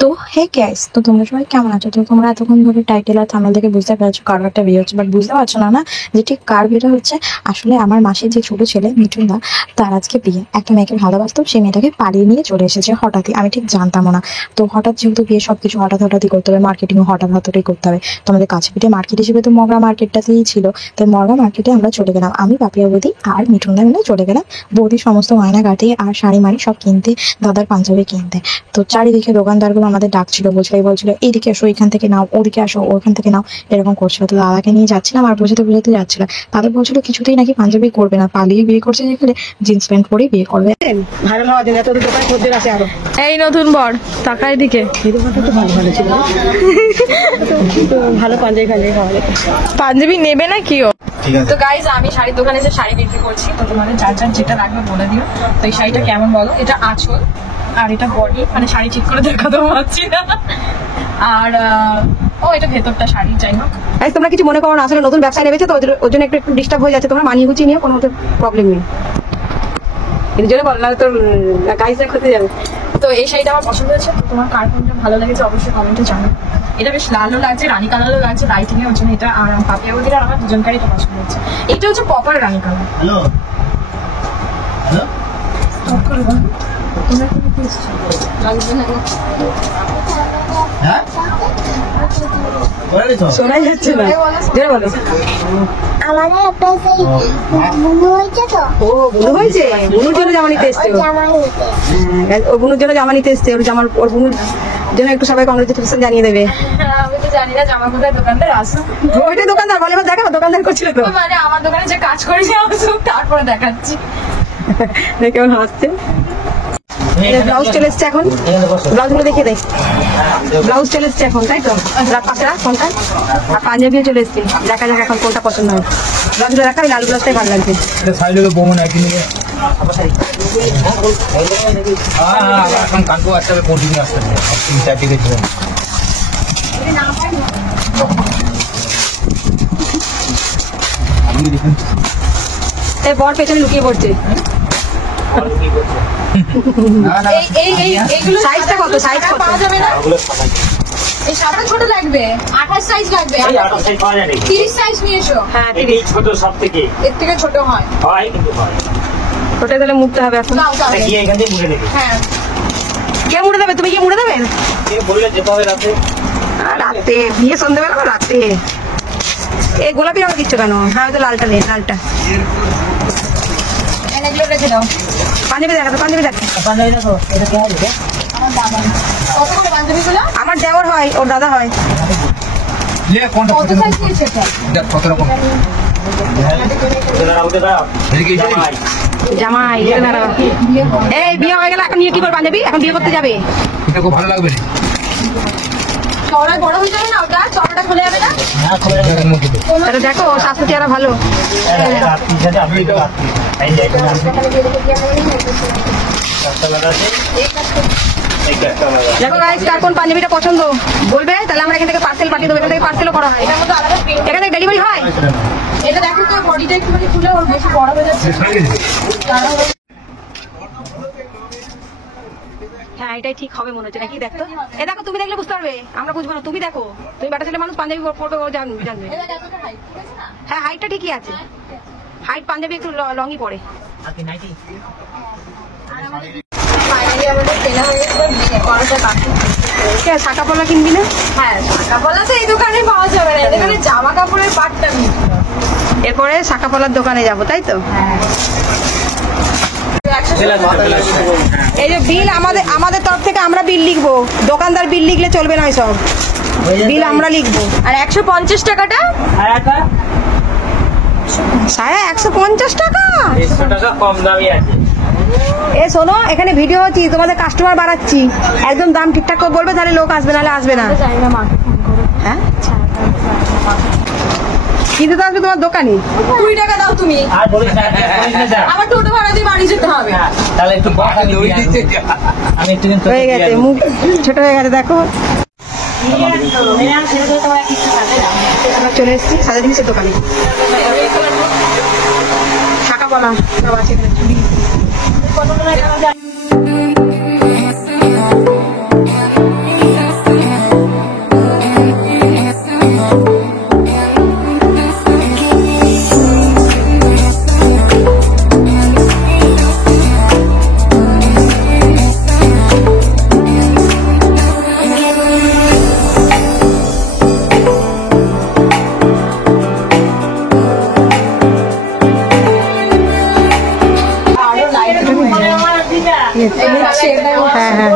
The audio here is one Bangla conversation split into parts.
তো হে গাইস, তো তোমরা সবাই কেমন আছো? তো তোমরা এতক্ষণ ধরে টাইটেল আর থাম্বনেল থেকে বুঝতে পেরেছো কার একটা বিয়ে হচ্ছে, বাট বুঝতে পারছো না যে ঠিক কার বিয়েটা হচ্ছে। আসলে আমার মাসির যে ছোট ছেলে মিঠুন দা, তার আজকে বিয়ে। একটা মেয়েকে ভালোবাসতো, সেই মেয়েটাকে পালিয়ে নিয়ে চলে এসেছে হঠাৎই। আমি ঠিক জানতামও না। তো হঠাৎ যেহেতু বিয়ে, সবকিছু হঠাৎই করতে হবে, মার্কেটিংও হঠাৎই করতে হবে। তো আমাদের কাছে পিঠে মার্কেট হিসেবে তো মগরা মার্কেটটাতেই ছিল। তো মগরা মার্কেটে আমরা চলে গেলাম, আমি, পাপিয়া বৌদি আর মিঠুন দা মিলে চলে গেলাম বৌদির সমস্ত গয়নাগাটি আর শাড়ি মাড়ি সব কিনতে, দাদার পাঞ্জাবি কিনতে। তো চারিদিকে দোকানদারগুলো আমাদের ডাকছিল, বলছিল এইদিকে আসো, এখান থেকে নাও, ওদিকে আসো, ওখান থেকে নাও, এরকম করছিল। তো দাদাকে নিয়ে যাচ্ছিলাম আর বোঝাতে যাচ্ছিলাম। তাদের বলছিল কিছুতেই নাকি পাঞ্জাবি করবে না, পালিয়ে বিয়ে করছে, যেখানে জিন্স প্যান্ট পরেই বিয়ে করবে। ভাইরাল হওয়ার জন্য তোদের দোকানে খদ্দের আছে আরো। এই নতুন বর টাকা এদিকে, এই দোকানটা তো ভালো ছিল, ভালো পাঞ্জাবি খাওয়া যেত। পাঞ্জাবি নেবে না কি ও? তো গাইজ, আমি শাড়ির দোকানে যে শাড়ি বিক্রি করছি, তো তোমাদের যার যেটা লাগবে বলে দিও। তো এই শাড়িটা কেমন বলো? এটা আঁচল আর এটা বডি, মানে শাড়ি ঠিক করে দেখাতেও পারছি না। আর এটা ভেতরটা শাড়ি। যাই হোক, তোমরা কিছু মনে করো না, আসলে নতুন ব্যবসা নেমেছে তো ওর জন্য একটু ডিস্টার্ব হয়ে যাচ্ছে। তোমরা মানিয়ে গুছিয়ে নিও, কোনো প্রবলেম নেই। এর জন্য বল না তো গাইজরা করতে যাবে। তো এই শাড়িটা আমার পছন্দ হয়েছে। তো তোমার কার কোনটা ভালো লেগেছে অবশ্যই কমেন্টে জানাও। এটা বেশ লালও লাগছে, রানী কালারও লাগছে লাইটিং এর জন্য। এটা আর পাপিয়া বৌদির আর আমার দুজনকারই তো পছন্দ হচ্ছে। এটা হচ্ছে প্রপার রানী কালার। হ্যালো হ্যালো, স্টপ করে দাও। তোমরা কি টেস্ট হ্যাঁ শোনাই যাচ্ছে না, জোরে বলো। আমাদের একটা সেই বুনু হয়েছে তো। ও বুনু হয়েছে, বুনুর জন্য জামা নিতে এসছে। ও বুনুর জন্য জামা নিতে এসছে। ওর বুনুর জন্য একটু সবাই কংগ্রেচুলেশন জানিয়ে দেবে। আমি তো জানি না জামা কোথায় দোকানদার আসুক। ওইটা দোকানদার বলে, এবার দেখাবো দোকানদার করছিল তো। মানে আমার দোকানে যে কাজ করেছে আসুক, তারপরে দেখাচ্ছি। কেমন হাসছে। ব্লাউজ চলে এসছে এখন, ব্লাউজ গুলো দেখিয়ে দেয়। ব্লাউজ চলে এসছে এখন, তাই তো? পাঁচটা কোনটা আর পাঞ্জাবিও চলে এসছে। দেখা যাক এখন কোনটা পছন্দ হয়। ব্লাউজ গুলো দেখা, লাল ব্লাউজটাই ভালো লাগছে। এই বর পেছনে লুকিয়ে পড়ছে। সাইজটা কত? সাইজ পাওয়া যাবে না? এই সাদা ছোট লাগবে, 28 সাইজ লাগবে। 30 সাইজ নিয়ে এসো। হ্যাঁ, ছোট সব থেকে এর থেকে ছোট হয় কিন্তু হয়। ওটাই তাহলে মুড়তে হবে এখন। এখান থেকে মুড়ে নেবে। হ্যাঁ, কে মুড়ে দেবে? তুমি কি মুড়ে দেবে? বললে যেতে হবে রাতে। রাতে বিয়ে সন্ধ্যেবেলা বা রাতে? এই গোলাপি রঙ দিচ্ছ কেন? হ্যাঁ, ওই তো লালটা নেই, লালটা। এগুলো রেখে দাও। পাঞ্জাবি দেখাতো, পাঞ্জাবি দেখ। কত করে পাঞ্জাবিগুলো? আমার দেওয়ার হয়, ওর দাদা হয়। কত সাইজ নিয়েছে এটা? কত রকম জামাই এই বিয়ে হয়ে গেলে এখন নিয়ে কি করবে পাঞ্জাবি? এখন বিয়ে করতে যাবে? এটা খুব ভালো লাগবে। চওড়া বড় হয়ে যাবে না? ওটা চওড়াটা খুলে যাবে না? তাহলে দেখো, স্বাস্থ্য চেহারা ভালো। দেখো গাইস, কার কোন পাঞ্জাবিটা পছন্দ বলবে, তাহলে আমরা এখান থেকে পার্সেল পাঠিয়ে দেবো। এখান থেকে পার্সেলও করা হয়, এটার মধ্যে আলাদা প্রিন্ট। এখান থেকে ডেলিভারি হয়। এটা দেখো তো, বডিটা একটুখানি খুলে, ওর বেশি বড় হয়ে যাচ্ছে। হ্যাঁ, এটাই ঠিক হবে মনে হচ্ছে নাকি? দেখতো, এ দেখো, তুমি দেখলে বুঝতে পারবে, আমরা বুঝবো না। তুমি দেখো, তুমি বাটা ছেলে মানুষ, পাঞ্জাবি পরবে, ও জানবে। হ্যাঁ, হাইটটা ঠিকই আছে। হাইট পাঞ্জাবি একটু লংই পড়ে। ফাইনালি আমাদের কেনা হয়ে গেছে, বিয়ে করাটা বাকি। শাখা পলা কিনবি না? হ্যাঁ, শাখা পলা তো এই দোকানে পাওয়া যাবে না, এখানে জামা কাপড়ের পাটটা নিই। এরপরে শাখা পলার দোকানে যাবো, তাই তো? এই যে বিল, আমাদের তরফ থেকে আমরা বিল লিখবো। দোকানদার বিল লিখলে চলবে না, সব বিল আমরা লিখবো। আর 150 টাকাটা সায়া 150 টাকা। 100 টাকা কম দামি আছে। এ শোনো, এখানে ভিডিও হচ্ছে, তোমাদের কাস্টমার বাড়াচ্ছি। একদম দাম ঠিকঠাক করে বলবে, তাহলে লোক আসবে, নাহলে আসবে না। হ্যাঁ, কিন্তু তো আসবে তোমার দোকানে। 20 টাকা দাও তুমি। আর বলিস না, আমার টোটো ভাড়া দিয়ে বাড়ি যেতে হবে। তাহলে একটু আমি একটু হয়ে গেছে, মুখ ছোট হয়ে গেছে, দেখো। আমরা চলে এসেছি সাজা জিনিসের দোকানে। শাঁকাপালা সব আছে এখানে, চুড়ি। হ্যাঁ হ্যাঁ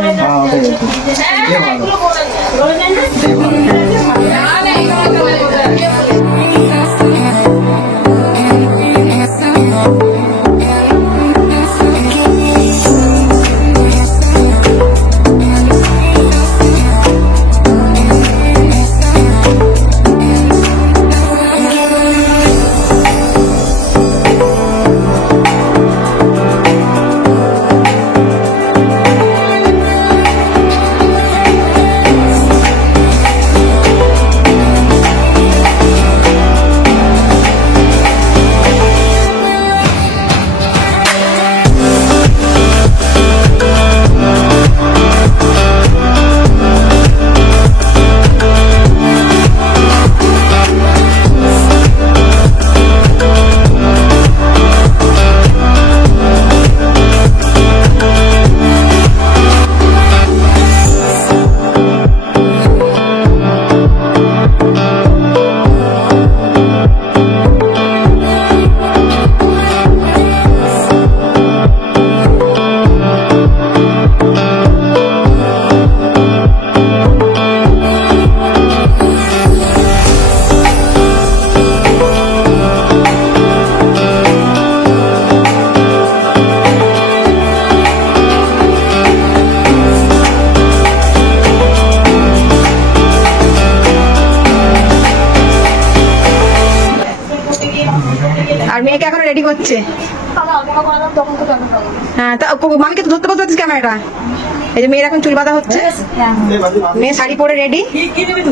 আর মেয়েকে এখন রেডি করছে। হ্যাঁ তা মামিকে তো ধরতে পারছিস ক্যামেরাটা। এই যে মেয়ের এখন চুল বাঁধা হচ্ছে, মেয়ে শাড়ি পরে রেডি।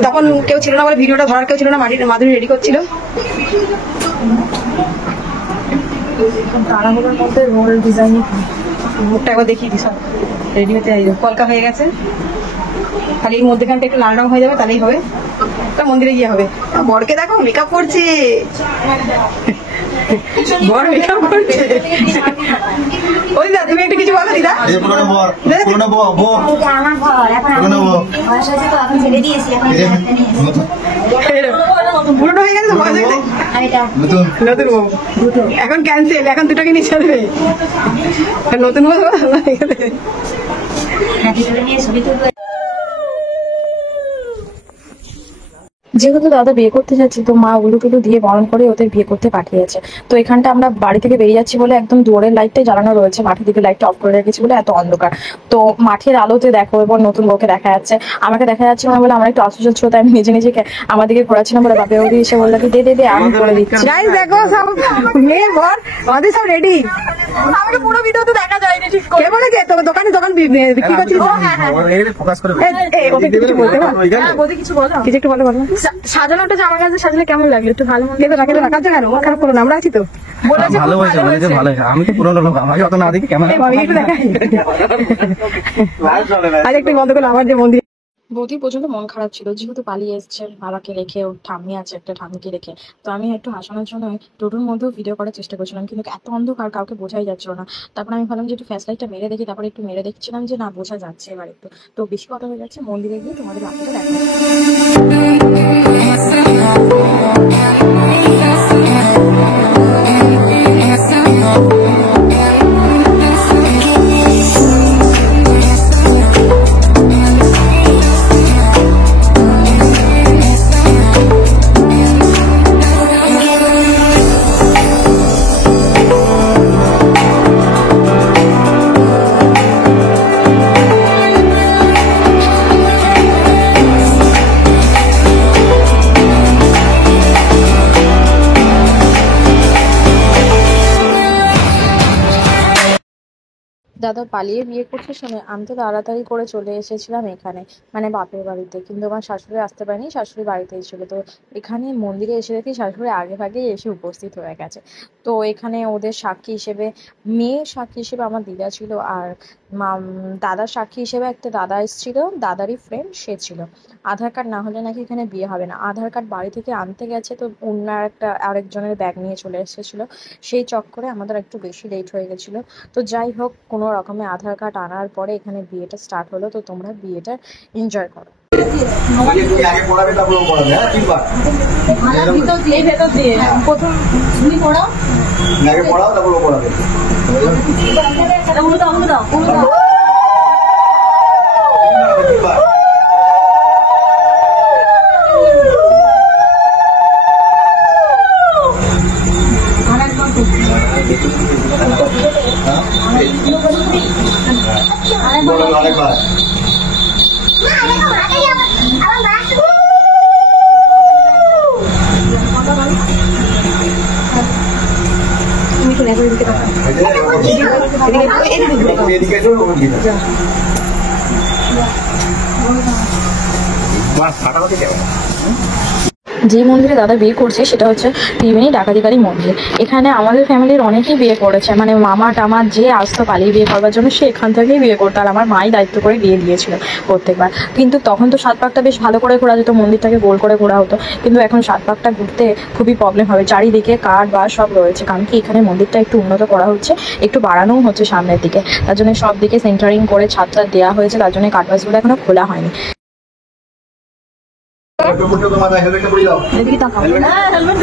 তখন কেউ ছিল না বলে ভিডিওটা ধরার কেউ ছিল না, মাধুরী রেডি করছিল। তারাগুলোর মধ্যে রোল ডিজাইন মুখটা একবার দেখিয়ে দিস, রেডি হতে কলকা হয়ে গেছে। খালি এই মধ্যেখানটা একটু লাল রং হয়ে যাবে, তাহলেই হবে। তা মন্দিরে গিয়ে হবে। বরকে দেখো মেকআপ করছে, বর মেকআপ করছে। ওই দা তুমি একটা কিছু বলো দিদা। পুরোনো হয়ে গেছে নতুন বউ এখন ক্যান্সেল, এখন দুটোকে নিয়ে চলবে নতুন বউ। যেহেতু দাদা বিয়ে করতে যাচ্ছে, তো মা উলু টুলু দিয়ে বরণ করে ওদের বিয়ে করতে পাঠিয়েছে। তো এখানটা আমরা বাড়ি থেকে বেরিয়ে যাচ্ছি বলে একদম দুয়ারের লাইটটাই জ্বালানো রয়েছে, মাঠের দিকে লাইটটা অফ করে রেখেছি বলে এত অন্ধকার। তো মাঠের আলোতে দেখো এবার নতুন বউকে দেখা যাচ্ছে, আমাকে দেখা যাচ্ছে না বলে আমার একটু অসুস্থ ছিল, তাই আমি নিজে নিজেকে আমার দিকে ঘোরাচ্ছিলাম বলে বাপে ওদি এসে বললো কি দে দে আমি করে দিচ্ছি। গাইস দেখো সব মেয়ে বর আমাদের সব রেডি। আমাকে পুরো ভিডিও তো দেখা যায়নি ঠিক করে। কে বলেছে তো দোকানে বিক্রি করছিস? ফোকাস করে ওকে কিছু বলতে পারো? বৌদি কিছু বলো। কিছু একটু বলো। সাজানোটা যে আমার কাছে সাজালে কেমন লাগলো একটু ভালো মন্দ কেন রাখাতে কেন? মন খারাপ করো না, আমরা আছি তো। ভালো হয়েছে, বলেছে ভালো হয়েছে। আমি তো পুরোনো লোক, আমাকে অত না দেখি কেমন। আমি একটু দেখাই আর একটু বন্ধ করলো আমার যে মন্দির। বৌদি পর্যন্ত মন খারাপ ছিল, যেহেতু পালিয়ে এসছে বাবাকে রেখে, ওর ঠাম্মি আছে একটা ঠাম্মিকে রেখে। তো আমি একটু হাসানোর জন্য টোটোর মধ্যেও ভিডিও করার চেষ্টা করছিলাম, কিন্তু এত অন্ধকার কাউকে বোঝাই যাচ্ছিল না। তারপর আমি ভাবলাম যে একটু ফ্ল্যাশ লাইটটা মেরে দেখি, তারপরে একটু মেরে দেখছিলাম যে না বোঝা যাচ্ছে এবার একটু। তো বেশি কথা হয়ে যাচ্ছে, মন্দিরে গিয়ে তোমাদের বাকিটা দেখা। দাদা পালিয়ে বিয়ে করছে শুনে আমি তো তাড়াতাড়ি করে চলে এসেছিলাম এখানে, মানে বাপের বাড়িতে। কিন্তু আমার শাশুড়ি আসতে পারেনি, শাশুড়ি বাড়িতেই ছিল। তো এখানে মন্দিরে এসে দেখি শাশুড়ি আগে ভাগেই এসে উপস্থিত হয়ে গেছে। তো এখানে ওদের সাক্ষী হিসেবে, মেয়ের সাক্ষী হিসেবে আমার দিদা ছিল, আর দাদার সাক্ষী হিসেবে একটা দাদা এসেছিল, দাদারই ফ্রেন্ড সে ছিল। আধার কার্ড না হলে নাকি এখানে বিয়ে হবে না। আধার কার্ড বাড়ি থেকে আনতে গেছে, তো অন্য আরেকজনের ব্যাগ নিয়ে চলে এসেছিলো। সেই চক্করে আমাদের একটু বেশি লেট হয়ে গেছিলো। তো যাই হোক, কোনো রকমে আধার কার্ড আনার পরে এখানে বিয়েটা স্টার্ট হলো। তো তোমরা বিয়েটা এনজয় করো। আগে পড়াবে তারপর ও পড়াবে, হ্যাঁ তিনবার ভেতর দিয়ে প্রথম তুমি পড়াও, আগে পড়াও তারপর ও পড়াবে। উল্টো দাও উল্টো দাও তিনবার। বলো আরেকবার। তুমি একটু দেখো এদিকে তাকাও। এদিকে এসো, ওদিকে যাও। বাস ফাটাফাটি কেমন? যে মন্দিরে দাদা বিয়ে করছে সেটা হচ্ছে ত্রিবেণী ডাকাতিকারী মন্দির। এখানে আমাদের ফ্যামিলির অনেকেই বিয়ে করেছে, মানে মামা টামা যে আসতো পালিয়ে বিয়ে করবার জন্য সে এখান থেকেই বিয়ে করতো, আর আমার মাই দায়িত্ব করে বিয়ে দিয়েছিল প্রত্যেকবার। কিন্তু তখন তো সাত পাকটা বেশ ভালো করে ঘোরা যেত, মন্দিরটাকে গোল করে ঘোরা হতো। কিন্তু এখন সাত পাকটা ঘুরতে খুবই প্রবলেম হবে, চারিদিকে কাঠ বা সব রয়েছে, কারণ কি এখানে মন্দিরটা একটু উন্নত করা হচ্ছে, একটু বাড়ানোও হচ্ছে সামনের দিকে। তার জন্য সব দিকে সেন্টারিং করে ছাদটা দেওয়া হয়েছে, তার জন্য কাঠবাসগুলো এখনো খোলা হয়নি। হেলমেটটা পরিয়ে দাও। এদিকে তাকাও। হ্যাঁ হেলমেট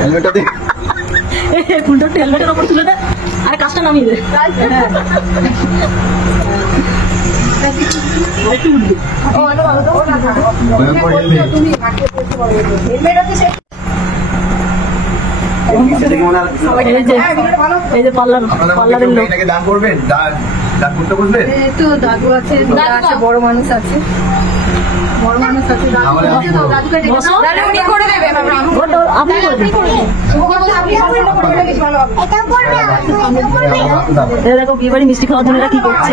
হেলমেটটা দে। ফুলটা হেলমেটের ওপর তুলে দে, আরে কাজটা নামিয়ে দে। একটু উঠবি। এই যে পার্লারের লোক। দান করবেন, দান করতে বসবেন। একটু দাদু আছে, দাদা আছে, বড় মানুষ আছে, বড় মানুষ আছে, বসো। উনি করে দেবেন। আপনি দেখো বিয়ে বাড়ি মিষ্টি খাওয়ার জন্য এরা কি করছে।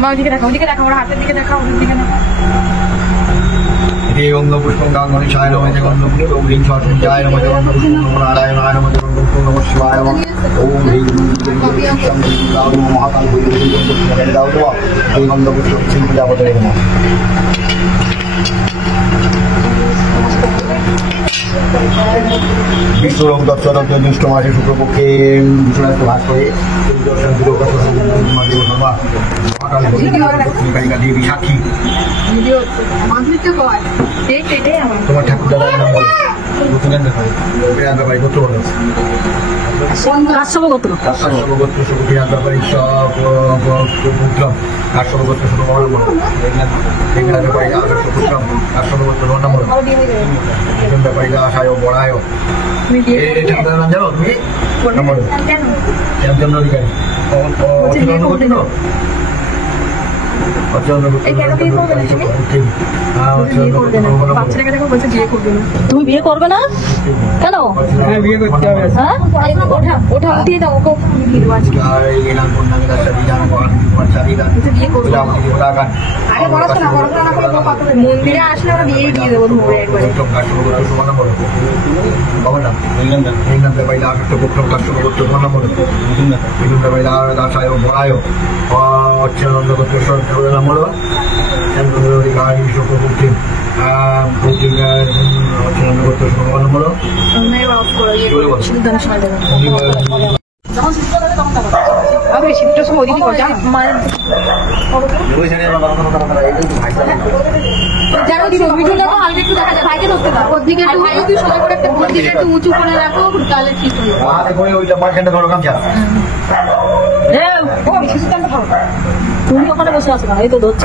মা ওদিকে দেখো, ওদিকে দেখো, ওরা হাতের দিকে দেখো, ওদের দিকে দেখো। গন্ধ পুষ্পম গাঙ্গনি ছায় নমঃ গন্ধ পুষ্পম হ্রিং সরস্বতীয় নমঃ গন্ধ পুষ্পম নমঃ নারায়ণায় নমঃ গন্ধ পুষ্পম নমঃ শিবায় নমঃ ওম হ্রিং দাও মহাকাল বৈদ্যুতিক দাও তো এই গন্ধ পুষ্পম শ্রী পূজাপতে নমঃ। বিষ্ণুরোগ দর্শন জ্যৈষ্ঠ মাসে শুক্লপক্ষে বিশ্বনাথ ভাস করে দর্শন মহাকালী দেবী সাক্ষী। তোমার ঠাকুর দাদার নাম বলো, ব্যাপারী গোত্র বলো। কাশ্যপগোত্র। কাশ্যপগোত্র সুবিধার ব্যাপারী সব কাশ্যপগোত্র শুধু মহল বলো। এগুলা ব্যাপারী পুত্রম কাশ্যপগোত্র নাম বলো। ব্যাপারী আশায় বড়ায় ঠাকুর নাম জানো তুমি? নাম বলো। শ্যামচন্দ্র অধিকারী। তুমি বিয়ে করবে না কেন? বিয়ে করতে হবে। হ্যাঁ ওটা উঠিয়ে দাও, ওকে ভিড় আছে। আরে পড়াশোনা না করে মন্দিরে আসলে আমরা বিয়ে দিয়ে দেবো ধরে একবারে। অফ করো, ইয়ে করো, সিদ্ধান্ত সময় দেবো। আরে শীতটার সময় ওইদিকে করো, জানো জানো ছবিটা তো হালকা একটু দেখা যায়, ভাইকে ধরতে দাও, ওর দিকে একটু একটু সোজা করে একটা, ওর দিকে একটু উঁচু করে রাখো, তাহলে ঠিক হয়ে যাবে। তুমি ওখানে বসে আছো না, এই তো ধরছি।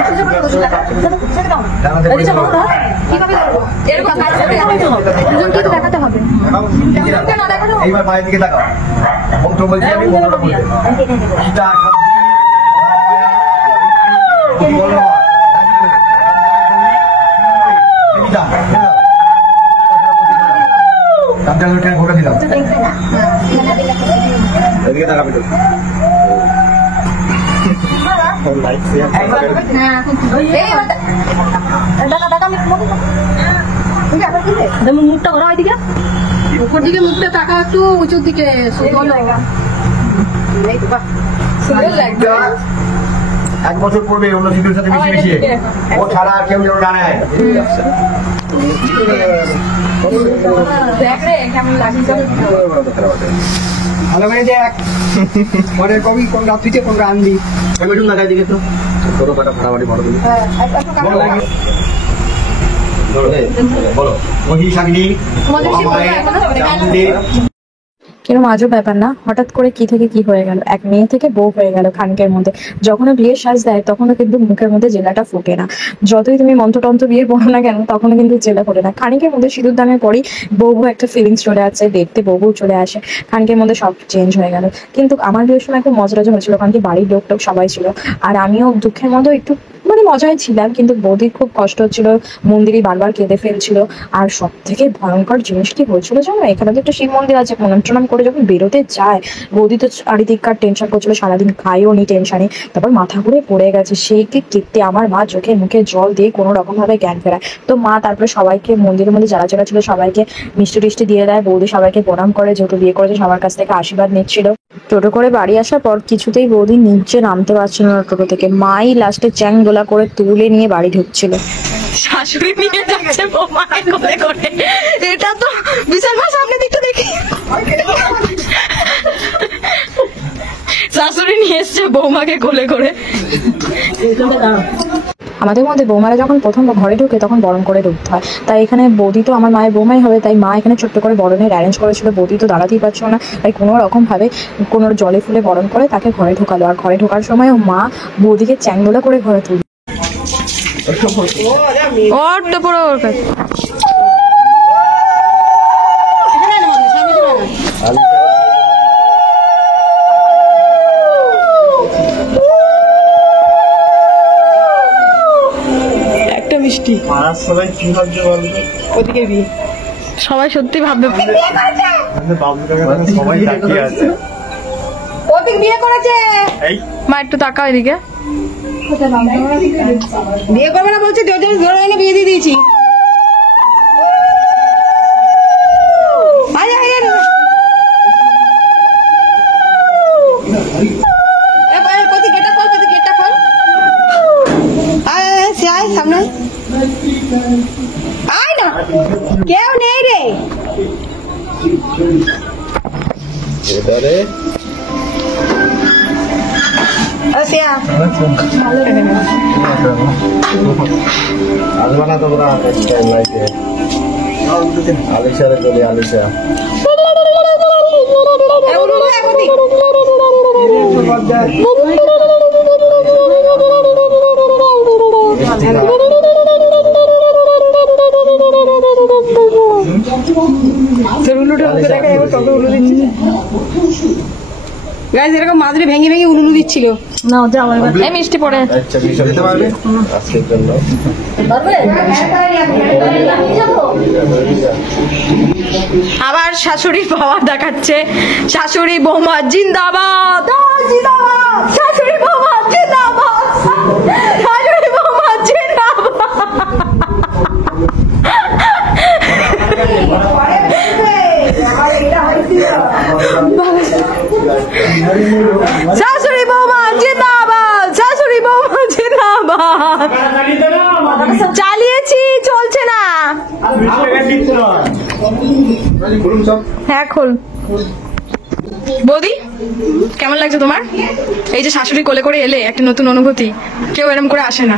কিভাবে ধরবো? এরকম দুজনকে তো দেখাতে হবে। এইবার মায়ের দিকে তাকাও। বলতে বলছি আমি বলতে বলতে ঘোরা দিলাম। মুখটা ওরা ওইদিকে উপর দিকে মুখটা তাকা, একটু উঁচুর দিকে, সুন্দর লাগা। এই তো বাহ, সুন্দর লাগবে। এক বছর পূর্বে অন্য শিশুর সাথে মিশে মিশিয়ে ও ছাড়া আর কেউ যেন জানে। দেখ রে কেমন লাগছে। ভালো করে দেখ পরের কবি কোন রাত্রিতে কোন আনবি আমি একটু লাগাই দিকে তো ছোট কাটা ফাটাফাটি বড় দিকে বলো মহিষাগ্নি কিরকম আজও ব্যাপার না, হঠাৎ করে কি থেকে কি হয়ে গেল, এক মেয়ে থেকে বউ হয়ে গেল খানিকের মধ্যে। যখনও বিয়ের সাজ দেয় তখনও কিন্তু মুখের মধ্যে জেলাটা ফুটে না, যতই তুমি মন্ত্রতন্ত্র বিয়ে পড়ো না কেন তখনও কিন্তু জেলা ফোটে না। খানিকের মধ্যে সিঁদুর দানের পরই বউ একটা ফিলিংস চলে আসছে, দেখতে বউ চলে আসে, খানিকের মধ্যে সব চেঞ্জ হয়ে গেল। কিন্তু আমার বিয়ের সময় খুব মজা হয়েছিল, কারণ কি বাড়ির লোক টোক সবাই ছিল, আর আমিও দুঃখের মধ্যে একটু মজায় ছিলাম। কিন্তু বৌদির খুব কষ্ট হচ্ছিল, মন্দিরে বারবার কেঁদে ফেলছিল। আর সব থেকে ভয়ঙ্কর জিনিস কি হয়েছিল জানো, এখানে তো একটা শিব মন্দির আছে, প্রণাম টনাম করে যখন বেরোতে যায় বৌদি তো চারিদিককার টেনশন করছিল, সারাদিন খাইও নি টেনশনে, তারপর মাথা ঘুরে পড়ে গেছে। সেই কি কীর্তি আমার মা চোখে মুখে জল দিয়ে কোনো রকম ভাবে জ্ঞান ফেরায়। তো মা তারপরে সবাইকে মন্দিরের মধ্যে যারা যারা ছিল সবাইকে মিষ্টি টিষ্টি দিয়ে দেয়, বৌদি সবাইকে প্রণাম করে, যেহেতু বিয়ে করেছে সবার কাছ থেকে আশীর্বাদ নিচ্ছিল। টোটো করে বাড়ি আসার পর কিছুতেই বৌদি নিচে নামতে পারছিল না টোটো থেকে, মাই লাস্টে চ্যাং গোলা করে তুলে নিয়ে বাড়ি ঢুকছিল। শাশুড়ি নিয়ে যাচ্ছে বৌমাকে কোলে করে, এটা তো বিশাল ভাই, সামনে দিকটা দেখি। শাশুড়ি নিয়ে এসছে বৌমাকে কোলে করে। আমাদের মধ্যে বৌমারা যখন প্রথম ঘরে ঢুকে তখন বরণ করে ঢুকতে হয়, তাই এখানে বৌদি তো আমার মায়ের বৌমাই হবে, তাই মা এখানে ছোট্ট করে বরণের অ্যারেঞ্জ করেছিল। বৌদি তো দাঁড়াতেই পারছিল না, তাই কোনো রকম ভাবে কোনো জলে ফুলে বরণ করে তাকে ঘরে ঢোকালো। আর ঘরে ঢোকার সময় মা বৌদিকে চ্যাংদোলা করে ঘরে তুলল। ওর তো পুরো ওর কাছে। একটা মিষ্টি সবাই কি ভাবছে বলবে ওদিকে বিয়ে, সবাই সত্যি ভাববে সবাই তাকিয়ে আছে। ওদিকে বিয়ে করেছে। মা একটু তাকাও এদিকে। বিয়ে করবে না বলছে, ধরে এনে বিয়ে দিয়ে দিয়েছি। সামনে আয় না, কেউ নেই রে। এবারে আসবে না তোমরা আলিশারে চলি আলিশা এরকম মাঝে ভেঙে ভেঙে উলুলু দিচ্ছিল না ওদের আমার এই মিষ্টি পড়ে। আচ্ছা বিষয় দিতে পারবে আজকের জন্য আবার শাশুড়ির পাওয়া দেখাচ্ছে, শাশুড়ি বৌমা জিন্দাবাদ, জিন্দাবাদ, শাশুড়ি বৌমা জিন্দাবাদ, শাশুড়ি বৌমা জিন্দাবাদ। শাশুড়ি বৌমা জিন্দাবাদ, শাশুড়ি বৌমা জিন্দাবাদ। চালিয়েছি, চলছে না। হ্যাঁ খোল। বৌদি কেমন লাগছে তোমার? এই যে শাশুড়ি কোলে করে এলে, একটা নতুন অনুভূতি, কেউ এরকম করে আসে না।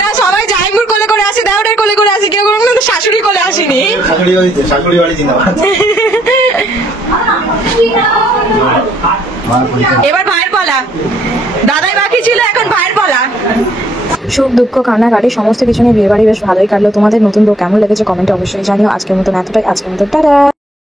না সবাই জাইমুর কোলে করে আসে, দেওরের কোলে করে আসে, কেউ কোনো শাশুড়ি কোলে আসেনি। এবার ভাইয়ের পালা, দাদাই বাকি ছিল, এখন ভাইয়ের পালা। সুখ দুঃখ কান্নাকাটি সমস্ত কিছু নিয়ে বিয়ে বাড়ি বেশ ভালোই কাটলো। তোমাদের নতুন বউ কেমন লেগেছে কমেন্টে অবশ্যই জানিও। আজকের মতন এতটাই, আজকের মতন টাটা।